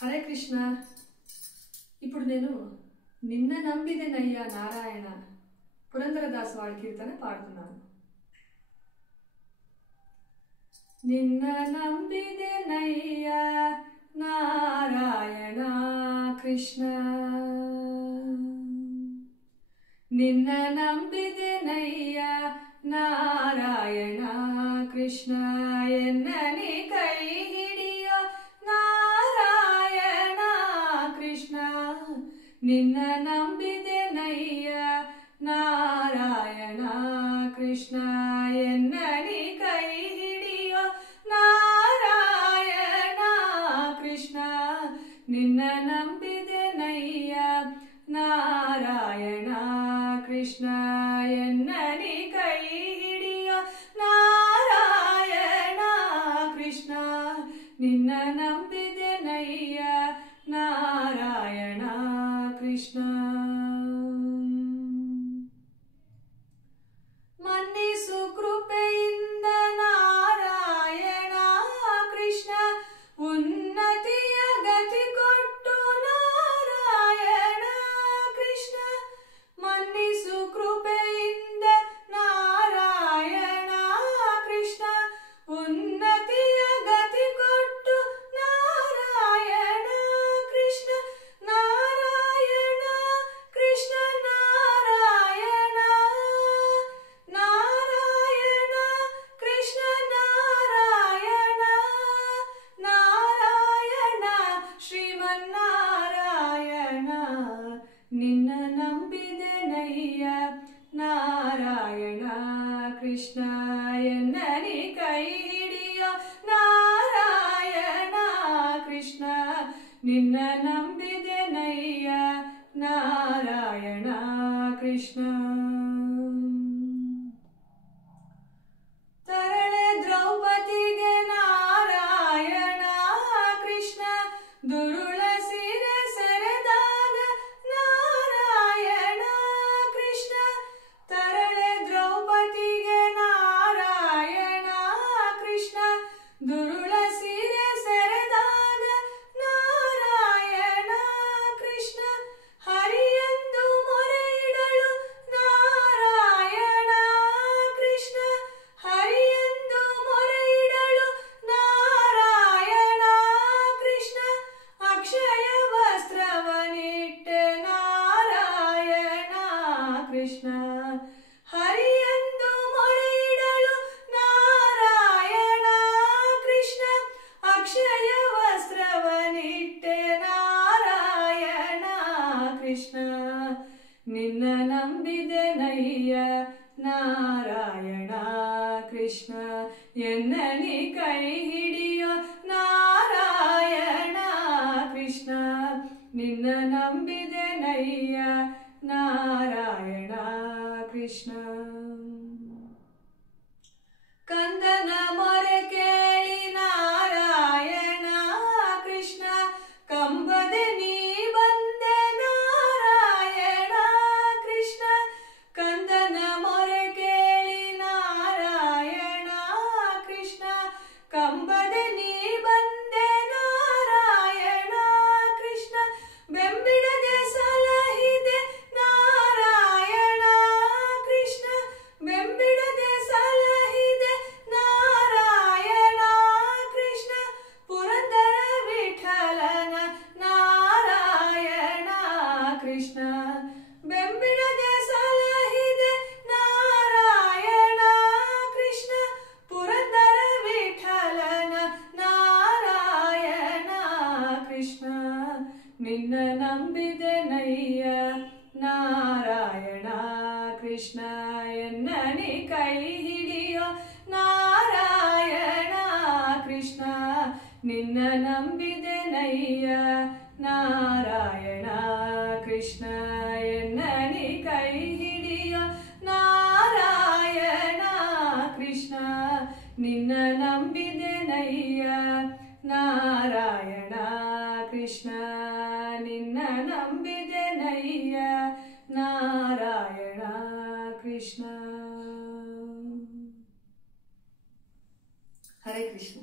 హరే కృష్ణ. ఇప్పుడు నేను నిన్న నంబిదెనయ్యా నారాయణ పురంధరదాసు వాడి కీర్తన పాడుతున్నాను. నిన్న నంబిదెనయ్యా నారాయణ కృష్ణ, నిన్న నంబిదెనయ్యా ನಾರಾಯಣ ಕೃಷ್ಣ, ಎನ್ನನಿ ಕೈ ಹಿಡಿಯೋ ನಾರಾಯಣ ಕೃಷ್ಣ, ನಿನ್ನ ನಂಬಿದೆನಯ್ಯ ನಾರಾಯಣ ಕೃಷ್ಣ, ಎನ್ನನಿ ಕೈ ಹಿಡಿಯೋ ನಾರಾಯಣ ಕೃಷ್ಣ, ನಿನ್ನ ನಂಬಿದೆನಯ್ಯ ನಾರಾಯಣ ಕೃಷ್ಣ, ಎನ್ನನಿ ಕೈ ಹಿಡಿಯೋ ನಾರಾಯಣ ಕೃಷ್ಣ, ನಿನ್ನ ನಂಬಿದೆನಯ್ಯ ನಾರಾಯಣ ಕೃಷ್ಣ. ಮನ್ನಿಸು ಕೃಪೆಯಿಂದ ನಾರಾಯಣ ಕೃಷ್ಣ, ಉನ್ನತಿಯ ಗತಿ ಕೊಟ್ಟು ನಾರಾಯಣ ಕೃಷ್ಣ, ಮನ್ನಿಸು ಕೃಪೆಯಿಂದ ನಾರಾಯಣ ಕೃಷ್ಣ, ಉನ್ನತಿಯ ಗತಿ ಕೊಟ್ಟು ನಾರಾಯಣ ಕೃಷ್ಣ, ನಾರಾಯಣ ಕೃಷ್ಣ, ನಾರಾಯಣ ನಾರಾಯಣ ಕೃಷ್ಣ, ನಾರಾಯಣ ನಾರಾಯಣ ಶ್ರೀಮನ್ನಾರಾಯಣ, ನಿನ್ನ ನಂಬಿದೆನಯ್ಯ ನಾರಾಯಣ ಕೃಷ್ಣ, ಎನ್ನನಿ ಕೈ ಹಿಡಿಯೋ ನಾರಾಯಣ ಕೃಷ್ಣ, ನಿನ್ನ ನಂಬಿದೆನಯ್ಯ ನಾರಾಯಣ ಕೃಷ್ಣ. ತರಳೆ ದ್ರೌಪದಿಗೆ ನಾರಾಯಣ ಕೃಷ್ಣ, ದುರುಳ ಸೀರೆ ಸೆರೆದಾಗ ನಾರಾಯಣ ಕೃಷ್ಣ, ತರಳೆ ದ್ರೌಪದಿಗೆ ನಾರಾಯಣ ಕೃಷ್ಣ, ದುರುಳ ಸೀರೆ ಸೆರೆದಾಗ ನಾರಾಯಣ ಕೃಷ್ಣ, ಹರಿಯೆಂದು ಮೊರೆಯಿಡಲು ನಾರಾಯಣ ಕೃಷ್ಣ, ಹರಿಯೆಂದು ಮೊರೆಯಿಡಲು ನಾರಾಯಣ ಕೃಷ್ಣ, ಅಕ್ಷಯ ವಸ್ತ್ರವನಿಟ್ಟೆ ನಾರಾಯಣ ಕೃಷ್ಣ, ಹರಿಯೆಂದು ಮೊರೆಯಿಡಲು ನಾರಾಯಣ ಕೃಷ್ಣ, ಅಕ್ಷಯ ವಸ್ತ್ರವನಿಟ್ಟೆ ನಾರಾಯಣ ಕೃಷ್ಣ, ನಿನ್ನ ನಂಬಿದೆನಯ್ಯ ನಾರಾಯಣ ಕೃಷ್ಣ, ಎನ್ನನಿ ಕೈ ಹಿಡಿಯೋ ನಾರಾಯಣ ಕೃಷ್ಣ, ನಿನ್ನ ನಂಬಿದೆನಯ್ಯ ನಾರಾಯಣ ಕೃಷ್ಣ. ಕಂದನ ಮೊರೆ ಕೇಳಿ ನಾರಾಯಣ ಕೃಷ್ಣ, ಕಂಬದೆ ನೀ ಬಂದೆ ನಾರಾಯಣ ಕೃಷ್ಣ, ಕಂದನ ಮೊರೆ ಕೇಳಿ ನಾರಾಯಣ ಕೃಷ್ಣ, ಕಂಬದೆ ನೀ ಬಂದೆ ನಾರಾಯಣ ಕೃಷ್ಣ, ಬೆಂಬಿಡದೆ ಸಲಹಿದೆ ನಾರಾಯಣ ಕೃಷ್ಣ, ಬೆಂಬಿಡದೆ ಸಲಹಿದೆ ನಾರಾಯಣ ಕೃಷ್ಣ, ಪುರಂದರ ವಿಠಲನ ನಾರಾಯಣ ಕೃಷ್ಣ, ಬೆಂಬಿಡದೆ ಸಲಹಿದೆ ನಾರಾಯಣ ಕೃಷ್ಣ, ಪುರಂದರ ವಿಠಲನ ನಾರಾಯಣ ಕೃಷ್ಣ, ನಿನ್ನ ನಂಬಿದೆನಯ್ಯ ನಾರಾಯಣ ಕೃಷ್ಣ, ಎನ್ನನಿ ಕೈ ಹಿಡಿಯೋ ನಾರಾಯಣ ಕೃಷ್ಣ, ನಿನ್ನ ನಂಬಿದೆನಯ್ಯ ನಾರಾಯಣ ಕೃಷ್ಣ, ಎನ್ನನಿ ಕೈ ಹಿಡಿಯೋ ನಾರಾಯಣ ಕೃಷ್ಣ, ನಿನ್ನ ನಂಬಿದೆನಯ್ಯ ನಾರಾಯಣ ಕೃಷ್ಣ, ನಿನ್ನ ನಂಬಿದೆನಯ್ಯ ನಾರಾಯಣ ಕೃಷ್ಣ. ಹರೇ ಕೃಷ್ಣ.